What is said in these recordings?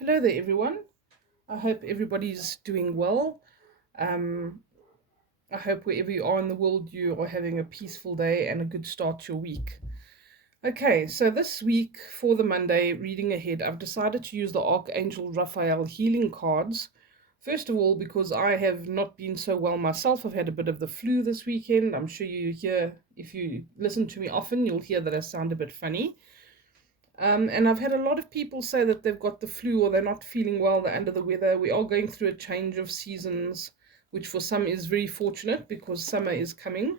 Hello there, everyone. I hope everybody's doing well. Um, I hope wherever you are in the world, you are having a peaceful day and a good start to your week. Okay, so this week for the Monday reading ahead, I've decided to use the Archangel Raphael healing cards. First of all, because I have not been so well myself, I've had a bit of the flu this weekend. I'm sure you hear, if you listen to me often, you'll hear that I sound a bit funny. And I've had a lot of people say that they've got the flu or they're not feeling well, they're under the weather. We are going through a change of seasons, which for some is very fortunate because summer is coming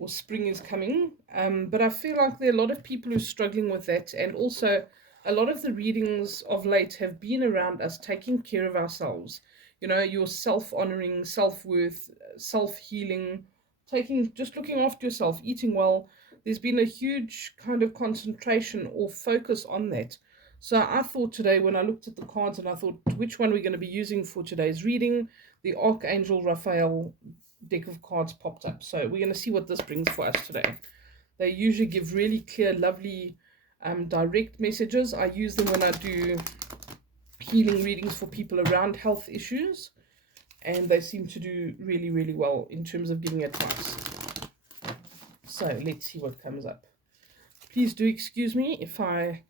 or spring is coming. But I feel like there are a lot of people who are struggling with that. And also, a lot of the readings of late have been around us taking care of ourselves. You know, your self honoring, self worth, self healing, just looking after yourself, eating well. There's been a huge kind of concentration or focus on that. So I thought today, when I looked at the cards and I thought, which one we're going to be using for today's reading, the Archangel Raphael deck of cards popped up. So we're going to see what this brings for us today. They usually give really clear, lovely, direct messages. I use them when I do healing readings for people around health issues, and they seem to do really, really well in terms of giving advice. So let's see what comes up. Please do excuse me if I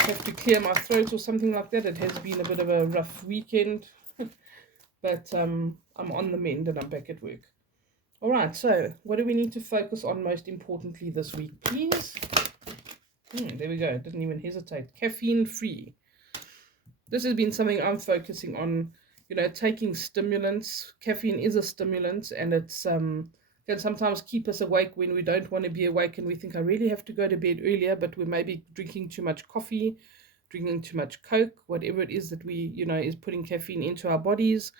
have to clear my throat or something like that. It has been a bit of a rough weekend, but I'm on the mend and I'm back at work. All right, so what do we need to focus on most importantly this week, please? There we go. Didn't even hesitate. Caffeine free. This has been something I'm focusing on. You know, taking stimulants. Caffeine is a stimulant, and it's can sometimes keep us awake when we don't want to be awake, and we think I really have to go to bed earlier, but we're maybe drinking too much coffee, drinking too much Coke, whatever it is that we is putting caffeine into our bodies.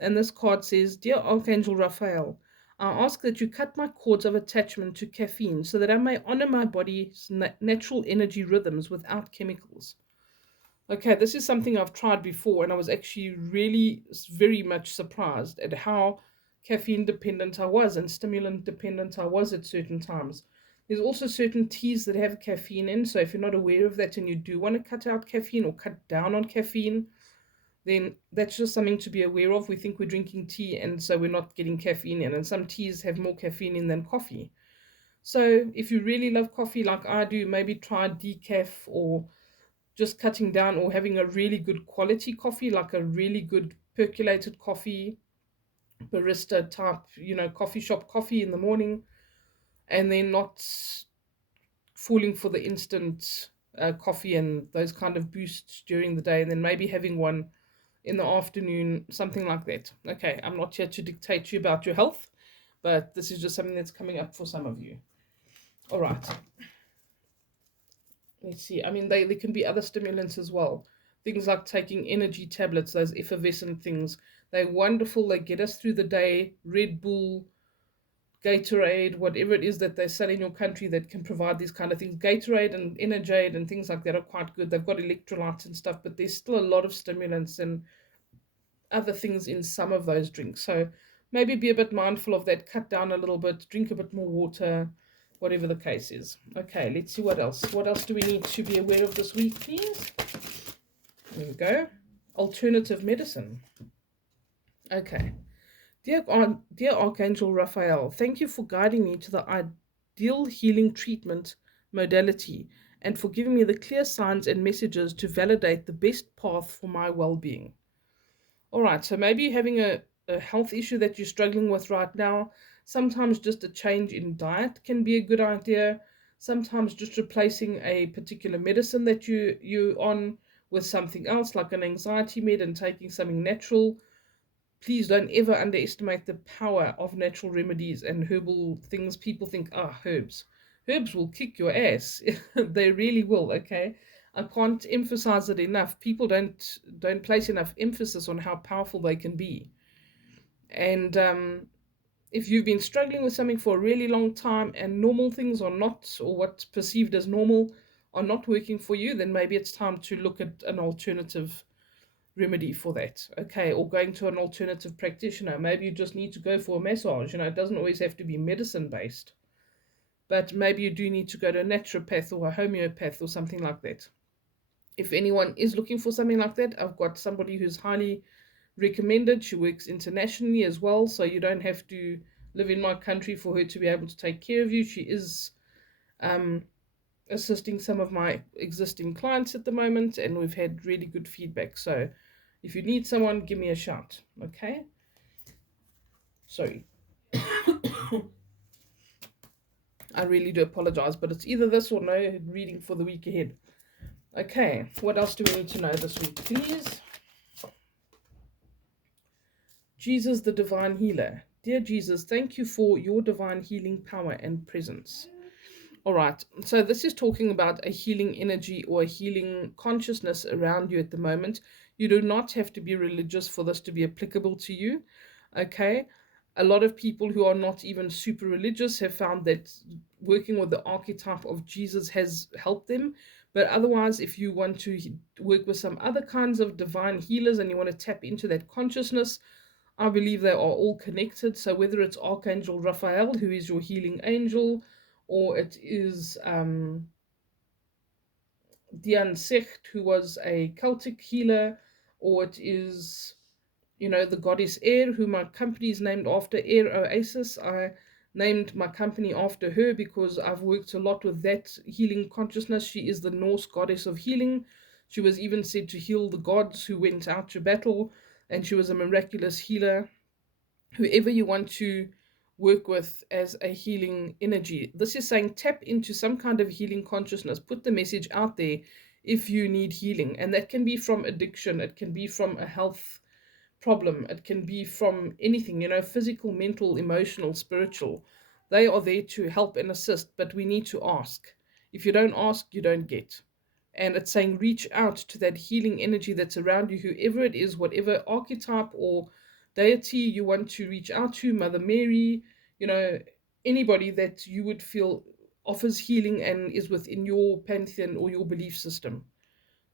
And this card says, "Dear Archangel Raphael, I ask that you cut my cords of attachment to caffeine so that I may honor my body's natural energy rhythms without chemicals." Okay, this is something I've tried before, and I was actually really very much surprised at how caffeine dependent I was and stimulant dependent I was at certain times. There's also certain teas that have caffeine in, so if you're not aware of that and you do want to cut out caffeine or cut down on caffeine, then that's just something to be aware of. We think we're drinking tea, and so we're not getting caffeine in, and some teas have more caffeine in than coffee. So if you really love coffee like I do, maybe try decaf or just cutting down or having a really good quality coffee, like a really good percolated coffee, barista type, coffee shop coffee in the morning, and then not falling for the instant coffee and those kind of boosts during the day, and then maybe having one in the afternoon, something like that. Okay, I'm not here to dictate to you about your health, but this is just something that's coming up for some of you. All right, let's see. I mean, they can be other stimulants as well. Things like taking energy tablets, those effervescent things. They're wonderful. They get us through the day. Red Bull, Gatorade, whatever it is that they sell in your country that can provide these kind of things. Gatorade and Energade and things like that are quite good. They've got electrolytes and stuff, but there's still a lot of stimulants and other things in some of those drinks. So maybe be a bit mindful of that. Cut down a little bit. Drink a bit more water, whatever the case is. Okay, let's see what else. What else do we need to be aware of this week, please? There we go. Alternative medicine. Okay. Dear Archangel Raphael, thank you for guiding me to the ideal healing treatment modality and for giving me the clear signs and messages to validate the best path for my well being. All right, so maybe you're having a health issue that you're struggling with right now. Sometimes just a change in diet can be a good idea. Sometimes just replacing a particular medicine that you're on with something else, like an anxiety med, and taking something natural. Please don't ever underestimate the power of natural remedies and herbal things. People think, ah, herbs. Herbs will kick your ass. They really will, okay? I can't emphasize it enough. People don't place enough emphasis on how powerful they can be. And if you've been struggling with something for a really long time and normal things are not, or what's perceived as normal, are not working for you, then maybe it's time to look at an alternative remedy for that. Okay, or going to an alternative practitioner. Maybe you just need to go for a massage. It doesn't always have to be medicine based, but maybe you do need to go to a naturopath or a homeopath or something like that. If anyone is looking for something like that, I've got somebody who's highly recommended. She works internationally as well, so you don't have to live in my country for her to be able to take care of you. She is um, assisting some of my existing clients at the moment, and we've had really good feedback. So if you need someone, give me a shout. Okay? Sorry. I really do apologize, but it's either this or no reading for the week ahead. Okay, what else do we need to know this week, please? Jesus, the divine healer. Dear Jesus, thank you for your divine healing power and presence. All right, so this is talking about a healing energy or a healing consciousness around you at the moment. You do not have to be religious for this to be applicable to you. Okay, a lot of people who are not even super religious have found that working with the archetype of Jesus has helped them. But otherwise, if you want to work with some other kinds of divine healers and you want to tap into that consciousness, I believe they are all connected. So whether it's Archangel Raphael, who is your healing angel, or it is Dian Secht, who was a Celtic healer, or it is, the goddess Air, who my company is named after, Air Oasis. I named my company after her because I've worked a lot with that healing consciousness. She is the Norse goddess of healing. She was even said to heal the gods who went out to battle, and she was a miraculous healer. Whoever you want to work with as a healing energy. This is saying tap into some kind of healing consciousness, put the message out there if you need healing. And that can be from addiction, it can be from a health problem, it can be from anything, physical, mental, emotional, spiritual. They are there to help and assist, but we need to ask. If you don't ask, you don't get. And it's saying reach out to that healing energy that's around you, whoever it is, whatever archetype or deity you want to reach out to, Mother Mary, you know, anybody that you would feel offers healing and is within your pantheon or your belief system.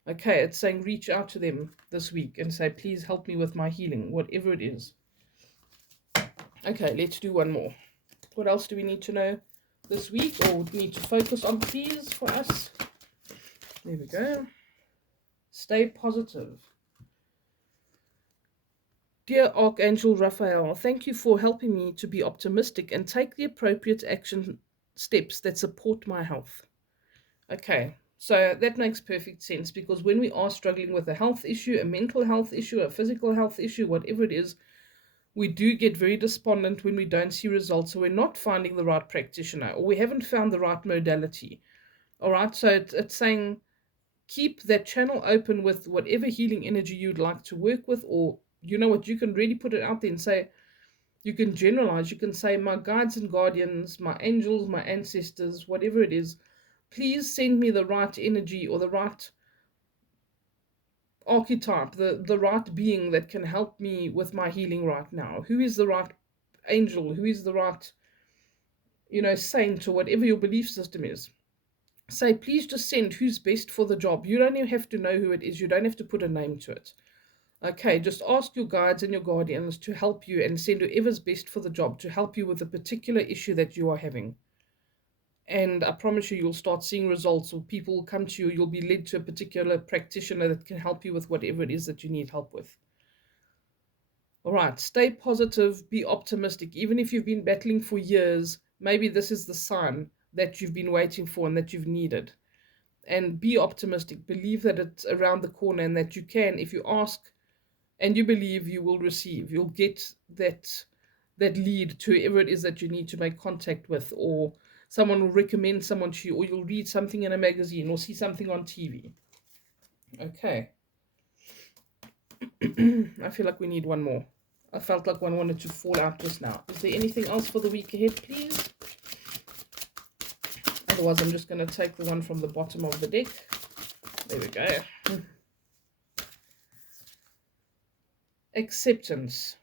Okay, it's saying reach out to them this week and say, please help me with my healing, whatever it is. Okay, let's do one more. What else do we need to know this week or need to focus on, please, for us? There we go. Stay positive. Dear Archangel Raphael, thank you for helping me to be optimistic and take the appropriate action steps that support my health. Okay, so that makes perfect sense because when we are struggling with a health issue, a mental health issue, a physical health issue, whatever it is, we do get very despondent when we don't see results, so we're not finding the right practitioner or we haven't found the right modality. All right, so it's saying keep that channel open with whatever healing energy you'd like to work with, or you know what, you can really put it out there and say, you can generalize, you can say, my guides and guardians, my angels, my ancestors, whatever it is, please send me the right energy or the right archetype, the right being that can help me with my healing right now. Who is the right angel? Who is the right, saint, or whatever your belief system is? Say, please just send who's best for the job. You don't even have to know who it is. You don't have to put a name to it. Okay, just ask your guides and your guardians to help you and send whoever's best for the job to help you with a particular issue that you are having. And I promise you, you'll start seeing results, or people will come to you. You'll be led to a particular practitioner that can help you with whatever it is that you need help with. All right, stay positive, be optimistic. Even if you've been battling for years, maybe this is the sign that you've been waiting for and that you've needed. And be optimistic. Believe that it's around the corner and that you can, if you ask and you believe, you will receive. You'll get that lead to whoever it is that you need to make contact with, or someone will recommend someone to you, or you'll read something in a magazine or see something on TV. Okay. I feel like we need one more. I felt like one wanted to fall out just now. Is there anything else for the week ahead, please? Otherwise, I'm just going to take the one from the bottom of the deck. There we go. Acceptance.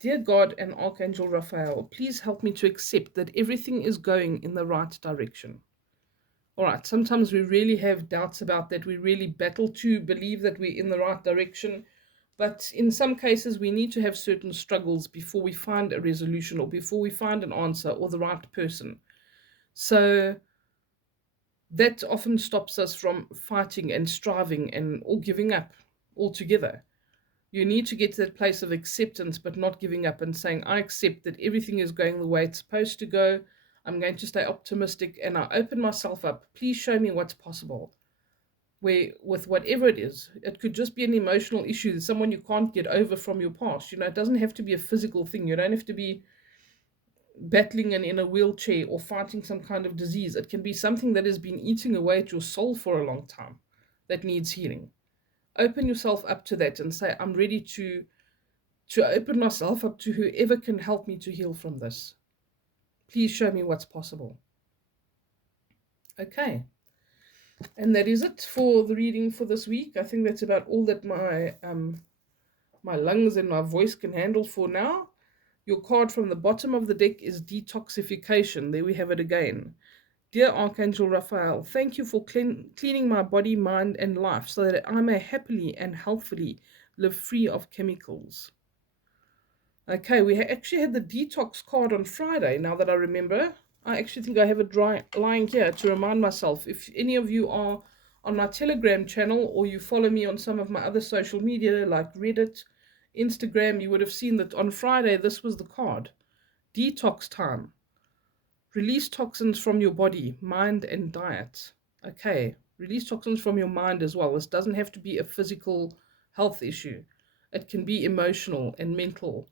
Dear God and Archangel Raphael, please help me to accept that everything is going in the right direction. All right, sometimes we really have doubts about that. We really battle to believe that we're in the right direction. But in some cases, we need to have certain struggles before we find a resolution or before we find an answer or the right person. So That often stops us from fighting and striving and or giving up altogether. You need to get to that place of acceptance, but not giving up and saying, I accept that everything is going the way it's supposed to go. I'm going to stay optimistic and I open myself up. Please show me what's possible. Where, with whatever it is, it could just be an emotional issue, someone you can't get over from your past. It doesn't have to be a physical thing. You don't have to be battling and in a wheelchair or fighting some kind of disease. It can be something that has been eating away at your soul for a long time that needs healing. Open yourself up to that and say, I'm ready to open myself up to whoever can help me to heal from this. Please show me what's possible. Okay. And that is it for the reading for this week. I think that's about all that my lungs and my voice can handle for now. Your card from the bottom of the deck is detoxification. There we have it again. Dear Archangel Raphael, thank you for cleaning my body, mind, and life so that I may happily and healthfully live free of chemicals. Okay, we actually had the detox card on Friday, now that I remember. I actually think I have it lying here to remind myself. If any of you are on my Telegram channel or you follow me on some of my other social media like Reddit, Instagram, you would have seen that on Friday this was the card. Detox time. Release toxins from your body, mind, and diet. Okay, release toxins from your mind as well. This doesn't have to be a physical health issue. It can be emotional and mental.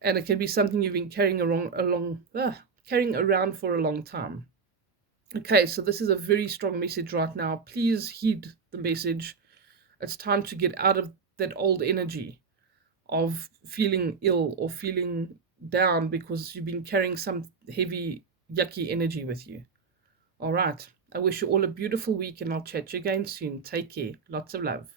And it can be something you've been carrying around for a long time. Okay, so this is a very strong message right now. Please heed the message. It's time to get out of that old energy of feeling ill or feeling down because you've been carrying some heavy, yucky energy with you. All right. I wish you all a beautiful week and I'll chat to you again soon. Take care. Lots of love.